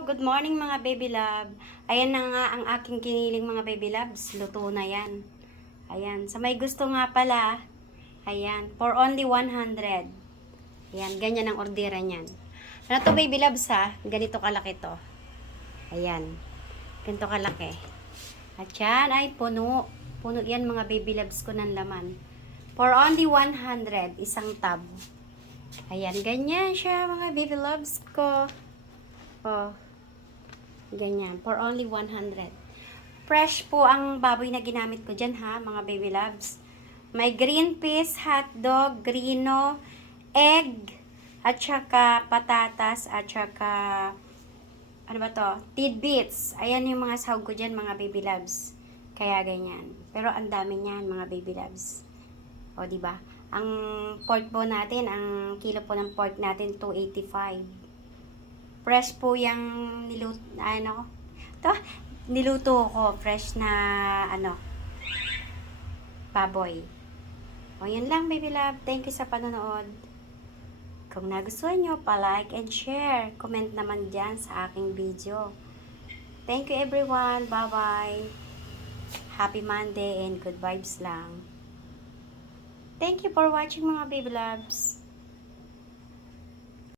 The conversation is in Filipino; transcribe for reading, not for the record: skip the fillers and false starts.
Good morning mga baby love. Ayan na nga ang aking kiniling mga baby loves. Luto na yan. Ayan. Sa may gusto nga pala, ayan, for only 100. Ayan, ganyan ang ordera niyan. Ano to baby loves ha? Ganito kalaki to. Ayan. Ganito kalaki. At yan ay puno. Puno yan mga baby loves ko ng laman. For only 100, isang tab. Ayan, ganyan siya mga baby loves ko. Oh, ganyan. For only 100. Fresh po ang baboy na ginamit ko dyan ha, mga baby loves. May green peas, hotdog, grino, egg, at saka patatas, at saka, ano ba to? Tidbits. Ayan yung mga sahog ko dyan, mga baby loves. Kaya ganyan. Pero ang dami niyan, mga baby loves. O, diba? Ang pork po natin, ang kilo po ng pork natin, 285. Fresh po yung niluto ko. Fresh na, baboy. O, yun lang, baby love. Thank you sa panonood. Kung nagustuhan nyo, pa-like and share. Comment naman dyan sa aking video. Thank you, everyone. Bye-bye. Happy Monday and good vibes lang. Thank you for watching, mga baby loves.